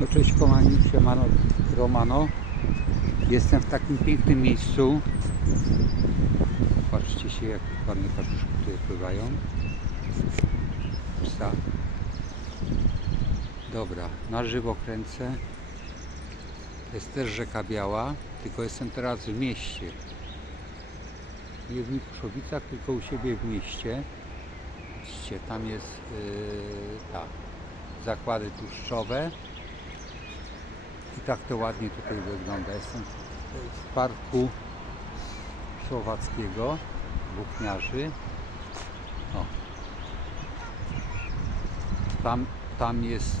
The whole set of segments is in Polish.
No cześć kochani, siemano Romano. Jestem w takim pięknym miejscu. Patrzcie się, jak ładne kaczuszki tutaj pływają. Psa. Dobra, na żywo kręcę. Jest też rzeka Biała, tylko jestem teraz w mieście. Nie w Mikuszowicach, tylko u siebie w mieście. Patrzcie, tam jest yy, tak, zakłady tłuszczowe. Tak to ładnie tutaj wygląda. Jestem w parku słowackiego, włókniarzy. O. Tam, tam jest,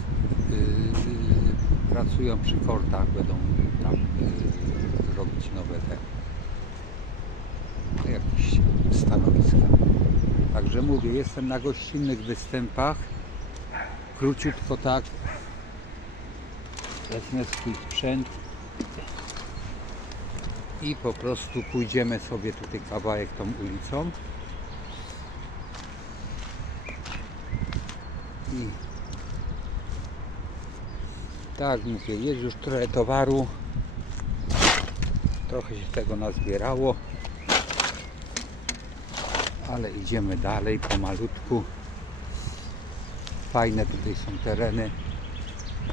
yy, pracują przy kortach, będą tam yy, robić nowe te jakieś stanowiska. Także mówię, jestem na gościnnych występach. Króciutko tak. Wezmę swój sprzęt i po prostu pójdziemy sobie tutaj kawałek tą ulicą. I tak mówię, jest już trochę towaru. Trochę się tego nazbierało ale idziemy dalej pomalutku. Fajne tutaj są tereny.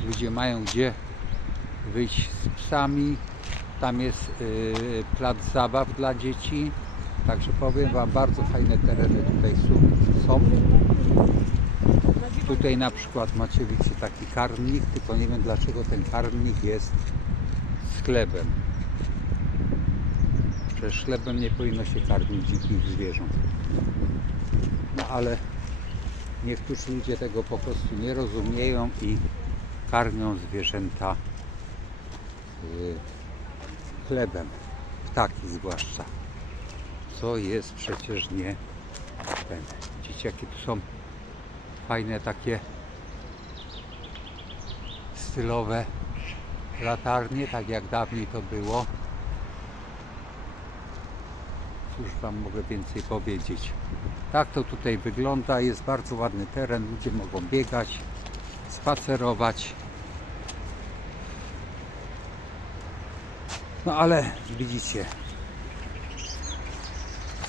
Ludzie mają gdzie wyjść z psami. Tam jest yy, plac zabaw dla dzieci. Także powiem Wam, bardzo fajne tereny tutaj są. Tutaj na przykład macie widzicie taki karmnik, tylko nie wiem dlaczego ten karmnik jest sklepem. Przecież chlebem nie powinno się karmić dzikich zwierząt. No ale niektórzy ludzie tego po prostu nie rozumieją i karmią zwierzęta y, chlebem. Ptaki zwłaszcza. Co jest przecież nie ten. Widzicie jakie tu są fajne takie stylowe latarnie, tak jak dawniej to było. Cóż Wam mogę więcej powiedzieć. Tak to tutaj wygląda. Jest bardzo ładny teren. Ludzie mogą biegać, spacerować. No ale widzicie,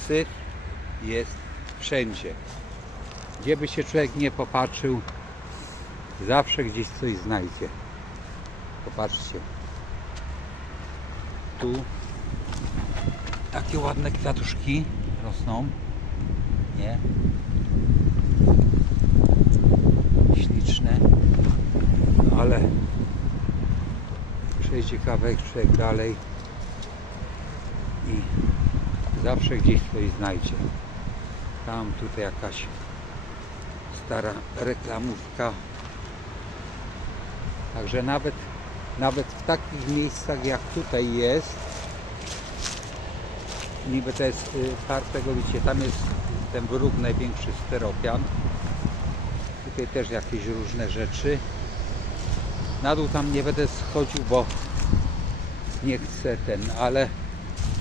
syf jest wszędzie. Gdzie by się człowiek nie popatrzył, zawsze gdzieś coś znajdzie. Popatrzcie. Tu takie ładne kwiatuszki rosną. Nie? Śliczne. No ale przejdzie kawałek człowiek dalej i zawsze gdzieś coś znajdzie. Tam tutaj jakaś stara reklamówka. Także nawet nawet w takich miejscach jak tutaj jest niby to jest y, park tego widzicie, tam jest ten wróg największy steropian. Tutaj też jakieś różne rzeczy. Na dół tam nie będę schodził, bo nie chcę ten, ale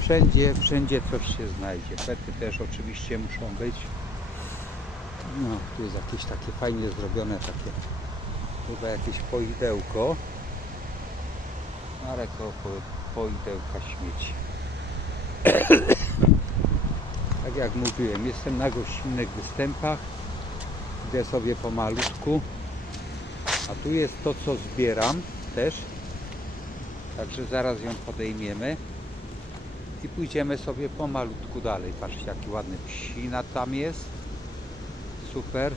wszędzie, wszędzie coś się znajdzie. Pety też oczywiście muszą być. No, tu jest jakieś takie fajnie zrobione, takie chyba jakieś poidełko. Ale koło poidełka śmieci. tak jak mówiłem, jestem na gościnnych występach. Idę sobie pomalutku. A tu jest to, co zbieram też. Także zaraz ją podejmiemy. I pójdziemy sobie pomalutku dalej. Patrzcie, jaki ładny psina tam jest. Super.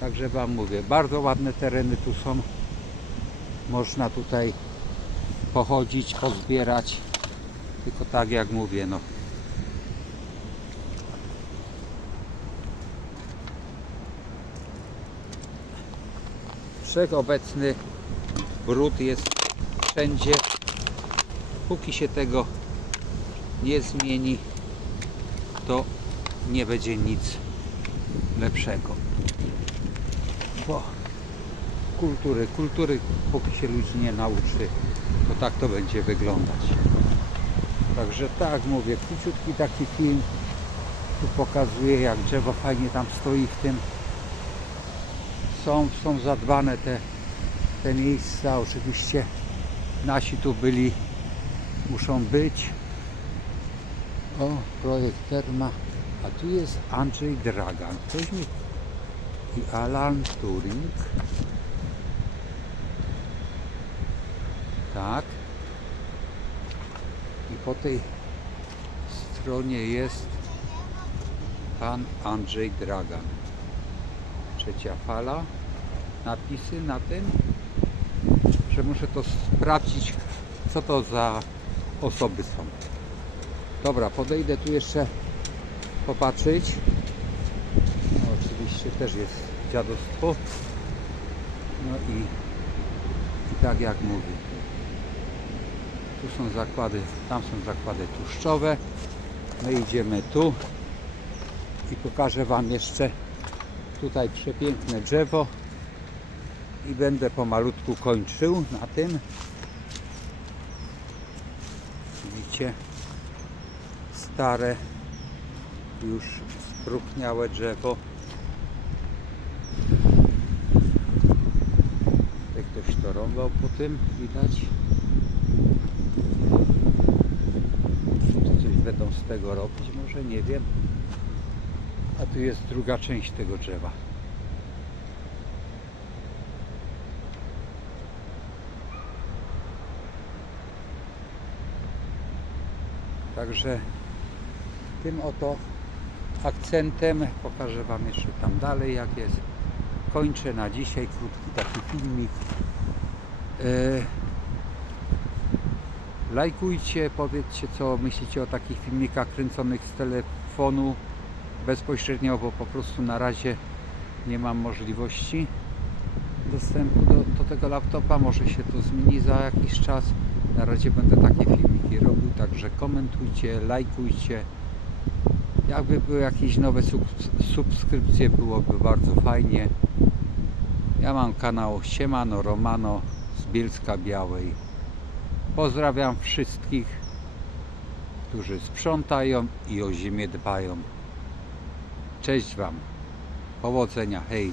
Także Wam mówię, bardzo ładne tereny tu są. Można tutaj pochodzić, pozbierać. Tylko tak jak mówię, no. Wszechobecny brud jest wszędzie. Póki się tego nie zmieni, to nie będzie nic lepszego. Bo kultury, kultury póki się ludzi nie nauczy, to tak to będzie wyglądać. Także tak mówię, króciutki taki film tu pokazuje jak drzewo fajnie tam stoi w tym. Są, są zadbane te, te miejsca. Oczywiście nasi tu byli, muszą być. O, projekt Terma. A tu jest Andrzej Dragan. Ktoś mi... I Alan Turing. Tak. I po tej stronie jest pan Andrzej Dragan. Trzecia fala. Napisy na tym, że muszę to sprawdzić, co to za osoby są. Dobra, podejdę tu jeszcze popatrzeć. No, oczywiście też jest dziadostwo. No i, i tak jak mówię. Tu są zakłady, tam są zakłady tłuszczowe. My idziemy tu i pokażę Wam jeszcze tutaj przepiękne drzewo i będę pomalutku kończył na tym. Widzicie? Stare, już spróchniałe drzewo. Tutaj ktoś to rąbał po tym, widać. Czy coś będą z tego robić? Może nie wiem. A tu jest druga część tego drzewa. Także tym oto akcentem pokażę Wam jeszcze tam dalej jak jest. Kończę na dzisiaj krótki taki filmik. E, Lajkujcie, powiedzcie co myślicie o takich filmikach kręconych z telefonu bezpośrednio, bo po prostu na razie nie mam możliwości dostępu do, do tego laptopa. Może się to zmieni za jakiś czas. Na razie będę takie filmiki robił, także komentujcie, lajkujcie. Jakby były jakieś nowe sub- subskrypcje, byłoby bardzo fajnie. Ja mam kanał Siemano Romano z Bielska Białej. Pozdrawiam wszystkich, którzy sprzątają i o ziemię dbają. Cześć Wam. Powodzenia. Hej.